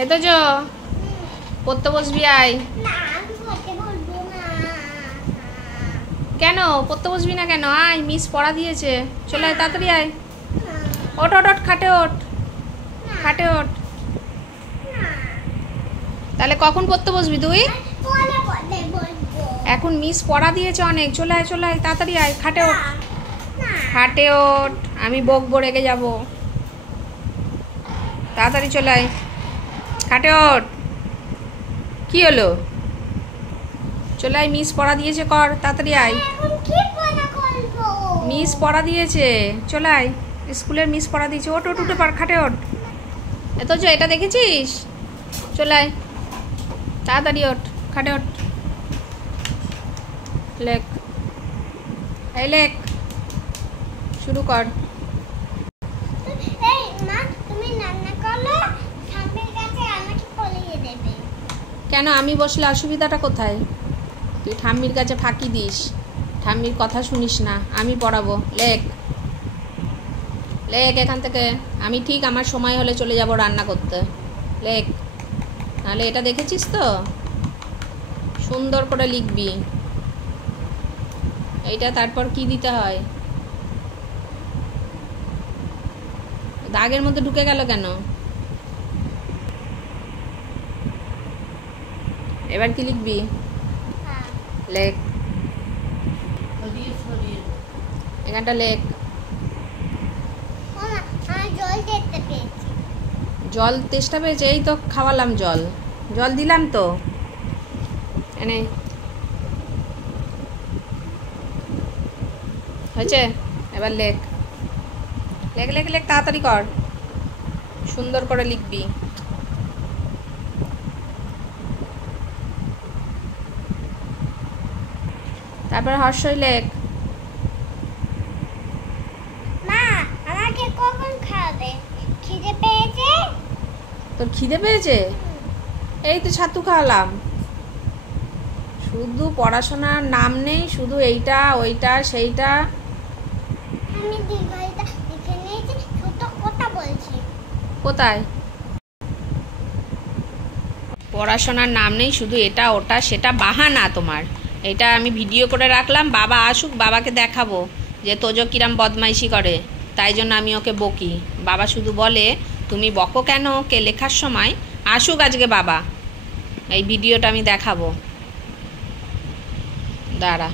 এই তো যো পড়তে বসবি আয়। কেন পড়তে বসবি না কেন? আয়, মিস পড়া দিয়েছে, চলে আয় তাড়াতাড়ি আয়। ওঠ ওঠ ওঠ, খাটে ওঠ, খাটে ওঠ। তাহলে কখন পড়তে বসবি তুই? এখন মিস পড়া দিয়েছে অনেক, চলে আয় চলে আয় তাড়াতাড়ি আয়, খাটে ওঠ, খাটে ওঠ। আমি বকবো, রেগে যাবো। তাড়াতাড়ি চলে আয়, খাটে ওঠ। কি হলো? চলে আয়, মিস পড়া দিয়েছে, কর তাড়াতাড়ি আয়। মিস পড়া দিয়েছে, চলে আয়। স্কুলের মিস পড়া দিয়েছে, ওঠ ওঠ, উঠে পার, খাটে ওঠ। এত যে এটা দেখেছিস, চলে আয় তাড়াতাড়ি ওঠ, খাটে ওঠ। লেখ, এই লেখ, শুরু কর। কেন আমি বসলে অসুবিধাটা কোথায়? তুই ঠাম্মির কাছে ফাঁকি দিস, ঠাম্মির কথা শুনিস না। আমি পড়াবো, লেখ লেখ এখান থেকে। আমি ঠিক আমার সময় হলে চলে যাব রান্না করতে। লেখ, নাহলে এটা দেখেছিস তো, সুন্দর করে লিখবি। এইটা তারপর কি দিতে হয়? দাগের মধ্যে ঢুকে গেল কেন? এবার কি লিখবি? লেখ, এখানটা লেখ। জল তেষ্টা পেয়েছে, এই তো খাওয়ালাম জল, জল দিলাম তো এনে। হয়েছে? এবার লেখ, লেখ লেখ লেখ, তাড়াতাড়ি কর, সুন্দর করে লিখবি। তারপর হর্ষই লেখ। মা, আমাকে কখন খাওয়াবে? খিদে পেয়েছে। তোর খিদে পেয়েছে? এই তো ছাতু খাওয়ালাম। শুধু পড়াশোনার নাম নেই, শুধু এইটা ওইটা সেইটা। আমি দীর্ঘটা লিখে নিয়েছি, শুধু কথা বলছি। কোথায়? পড়াশোনার নাম নেই, শুধু এটা ওটা সেটা, বাহানা তোমার। এটা আমি ভিডিও করে রাখলাম, বাবা আসুক, বাবাকে দেখাবো যে তোজো কিরাম বদমাইশি করে। তাই জন্য আমি ওকে বকি। বাবা শুধু বলে তুমি বকো কেন ওকে লেখার সময়? আসুক আজকে বাবা, এই ভিডিওটা আমি দেখাবো, দাঁড়া।